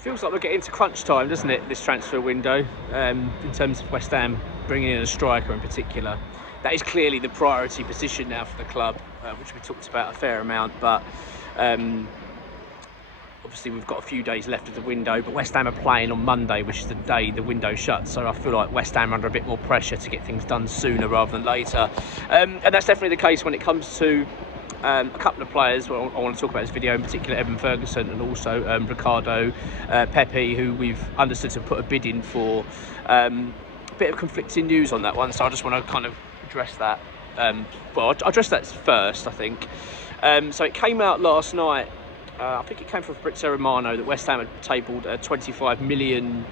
Feels like we're getting to crunch time, doesn't it, this transfer window, in terms of West Ham bringing in a striker in particular. That is clearly the priority position now for the club, which we talked about a fair amount, but obviously we've got a few days left of the window, but West Ham are playing on Monday, which is the day the window shuts, so I feel like West Ham are under a bit more pressure to get things done sooner rather than later. And that's definitely the case when it comes to a couple of players. Well, I want to talk about this video, in particular Ferguson and also Ricardo Pepi, who we've understood to put a bid in for. A bit of conflicting news on that one, so I just want to kind of address that. Well, I'll address that first, I think. So it came out last night, I think it came from Fabrizio Romano, that West Ham had tabled a €25 million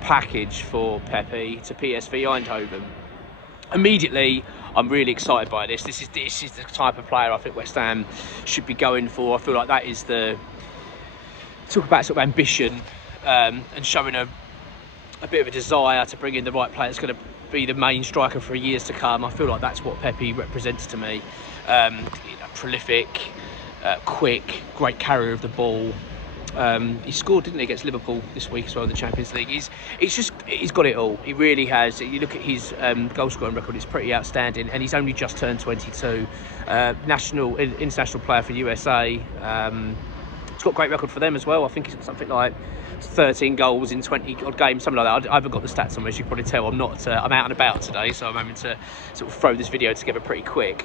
package for Pepi to PSV Eindhoven. Immediately, I'm really excited by this. This is the type of player I think West Ham should be going for. I feel like that is the talk about sort of ambition and showing a bit of a desire to bring in the right player that's going to be the main striker for years to come. I feel like that's what Pepi represents to me. Prolific, quick, great carrier of the ball. He scored, didn't he, against Liverpool this week as well in the Champions League. He's got it all. He really has. You look at his goal scoring record; it's pretty outstanding, and he's only just turned 22. International player for USA. He's got a great record for them as well. I think he's got something like 13 goals in 20 odd games, something like that. I haven't got the stats on me, as you can probably tell. I'm out and about today, so I'm having to sort of throw this video together pretty quick.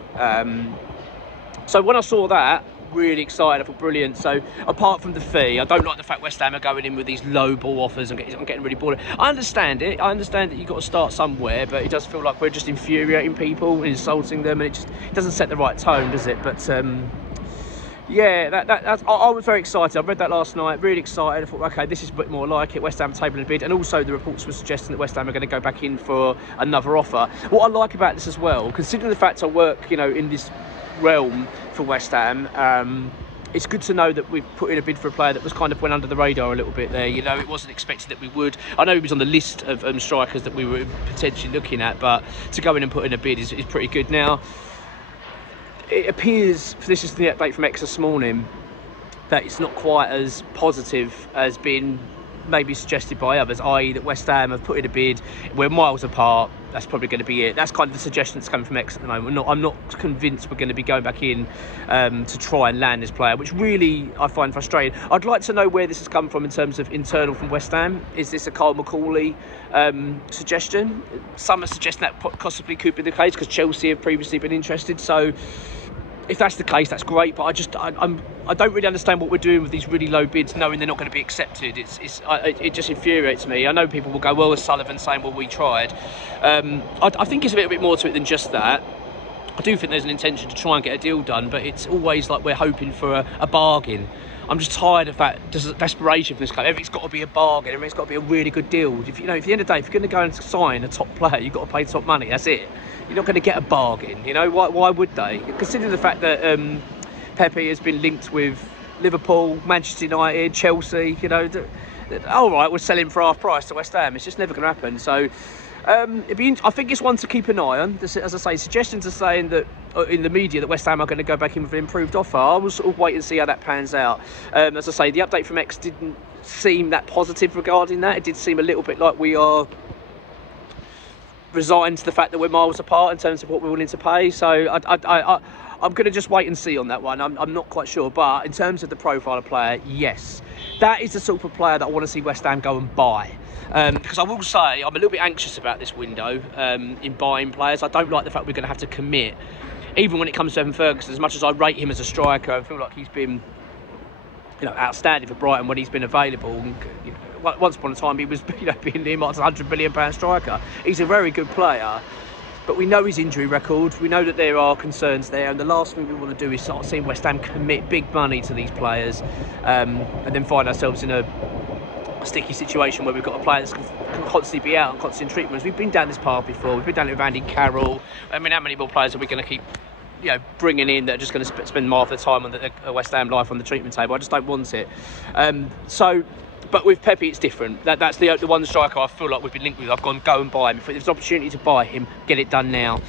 So when I saw that, really excited, I thought brilliant. So apart from the fee, I don't like the fact West Ham are going in with these low ball offers and I'm getting really bored. I understand it. I understand that you've got to start somewhere, but it does feel like we're just infuriating people, insulting them, and it doesn't set the right tone, does it? But yeah, I was very excited. I read that last night, really excited. I thought, okay, this is a bit more like it. West Ham tabling a bid, and also the reports were suggesting that West Ham are going to go back in for another offer. What I like about this as well, considering the fact I work, in this realm for West Ham, it's good to know that we've put in a bid for a player that was kind of went under the radar a little bit there. It wasn't expected that we would. I know he was on the list of strikers that we were potentially looking at, but to go in and put in a bid is pretty good. Now, it appears, this is the update from X this morning, that it's not quite as positive as been maybe suggested by others, i.e. that West Ham have put in a bid, we're miles apart, that's probably going to be it. That's kind of the suggestion that's coming from X at the moment. I'm not convinced we're going to be going back in to try and land this player, which really I find frustrating. I'd like to know where this has come from in terms of internal from West Ham. Is this a Kyle McCauley suggestion? Some are suggesting that possibly could be the case because Chelsea have previously been interested. So if that's the case, that's great, but I don't really understand what we're doing with these really low bids, knowing they're not going to be accepted. It just infuriates me. I know people will go, well, as Sullivan saying, well, we tried. I think it's a little bit more to it than just that. I do think there's an intention to try and get a deal done, but it's always like we're hoping for a bargain. I'm just tired of that desperation for this club. Everything's got to be a bargain. Everything's got to be a really good deal. At the end of the day, if you're going to go and sign a top player, you've got to pay top money. That's it. You're not going to get a bargain. Why would they? Considering the fact that Pepi has been linked with Liverpool, Manchester United, Chelsea. All right, we're selling for half price to West Ham. It's just never going to happen. So I think it's one to keep an eye on. As I say, suggestions are saying that in the media that West Ham are going to go back in with an improved offer. I will sort of wait and see how that pans out. As I say, the update from X didn't seem that positive regarding that. It did seem a little bit like we are resigned to the fact that we're miles apart in terms of what we're willing to pay. So I'm going to just wait and see on that one. I'm not quite sure. But in terms of the profile of player, yes, that is the sort of player that I want to see West Ham go and buy. Because I will say I'm a little bit anxious about this window in buying players. I don't like the fact we're going to have to commit. Even when it comes to Ferguson, as much as I rate him as a striker, I feel like he's been outstanding for Brighton when he's been available. And, once upon a time, he was being earmarked as a £100 million striker. He's a very good player, but we know his injury record. We know that there are concerns there, and the last thing we want to do is start seeing West Ham commit big money to these players, and then find ourselves in a sticky situation where we've got a player that's can constantly be out on constant treatments. We've been down this path before. We've been down it with Andy Carroll. I mean, how many more players are we going to keep bringing in that are just going to spend more of their time on the West Ham life on the treatment table? I just don't want it. But with Pepi, it's different. That's the one striker I feel like we've been linked with. I've gone, go and buy him. If there's an opportunity to buy him, get it done now.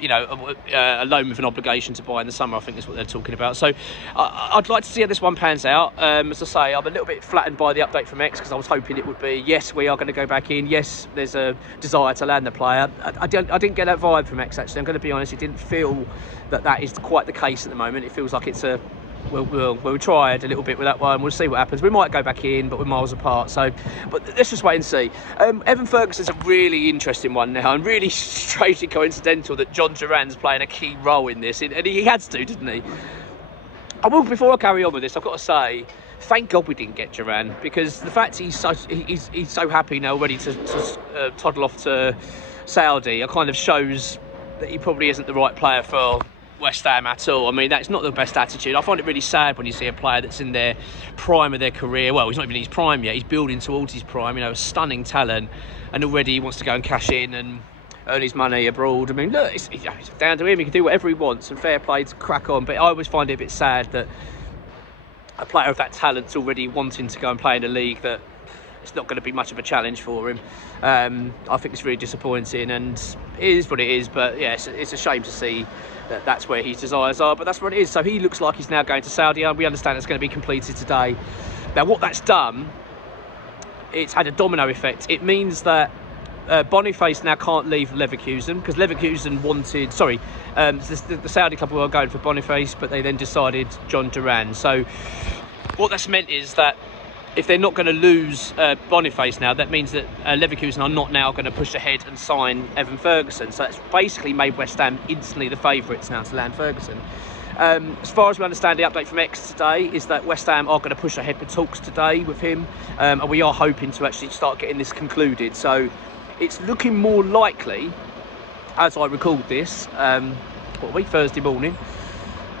You know, a loan with an obligation to buy in the summer, I think is what they're talking about. So I'd like to see how this one pans out. As I say, I'm a little bit flattened by the update from X, because I was hoping it would be, yes, we are going to go back in. Yes, there's a desire to land the player. I didn't get that vibe from X, actually. I'm going to be honest. It didn't feel that is quite the case at the moment. It feels like it's a... We'll try it a little bit with that one. We'll see what happens. We might go back in, but we're miles apart. So, but let's just wait and see. Evan Ferguson's a really interesting one now, and really strangely coincidental that John Duran's playing a key role in this, and he had to, didn't he? Before I carry on with this, I've got to say, thank God we didn't get Duran, because the fact he's so happy now, ready to toddle off to Saudi, it kind of shows that he probably isn't the right player for West Ham at all. I mean, that's not the best attitude. I find it really sad when you see a player that's in their prime of their career. Well, he's not even in his prime yet. He's building towards his prime, you know, a stunning talent, and already he wants to go and cash in and earn his money abroad. I mean, look, it's down to him. He can do whatever he wants, and fair play to crack on. But I always find it a bit sad that a player of that talent's already wanting to go and play in a league that it's not going to be much of a challenge for him. I think it's really disappointing, and it is what it is. But yeah, it's a shame to see that's where his desires are, but that's what it is. So he looks like he's now going to Saudi, and we understand it's going to be completed today. Now, what that's done, it's had a domino effect. It means that Boniface now can't leave Leverkusen, because Leverkusen wanted, the Saudi club were going for Boniface, but they then decided John Duran. So what that's meant is that if they're not going to lose Boniface now, that means that Leverkusen are not now going to push ahead and sign Evan Ferguson. So it's basically made West Ham instantly the favourites now to land Ferguson. As far as we understand, the update from X today is that West Ham are going to push ahead with talks today with him, and we are hoping to actually start getting this concluded. So it's looking more likely, as I record this, Thursday morning,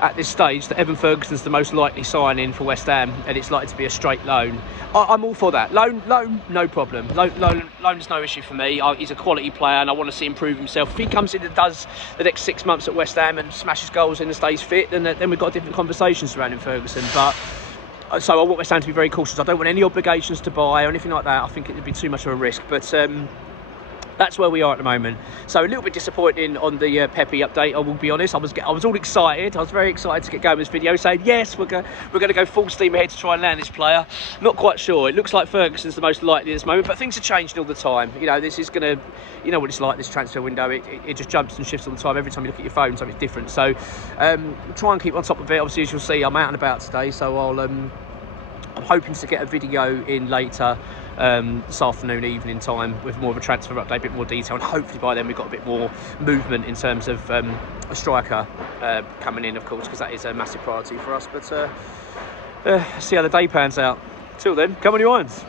at this stage, that Evan Ferguson's the most likely sign-in for West Ham, and it's likely to be a straight loan. I'm all for that. Loan, no problem. Loan's no issue for me. He's a quality player, and I want to see him prove himself. If he comes in and does the next 6 months at West Ham and smashes goals and stays fit, then we've got different conversations surrounding Ferguson. But so I want West Ham to be very cautious. I don't want any obligations to buy or anything like that. I think it would be too much of a risk. But that's where we are at the moment. So a little bit disappointing on the Pepi update, I will be honest. I was all excited. I was very excited to get going with this video, saying yes, we're going to go full steam ahead to try and land this player. Not quite sure. It looks like Ferguson's the most likely at this moment, but things are changing all the time. You know, this is going to, you know what it's like, this transfer window. It just jumps and shifts all the time. Every time you look at your phone, something's different. So try and keep on top of it. Obviously, as you'll see, I'm out and about today, so I'm hoping to get a video in later this afternoon, evening time, with more of a transfer update, a bit more detail, and hopefully by then we've got a bit more movement in terms of a striker coming in, of course, because that is a massive priority for us. But see how the day pans out. Till then, come on your irons.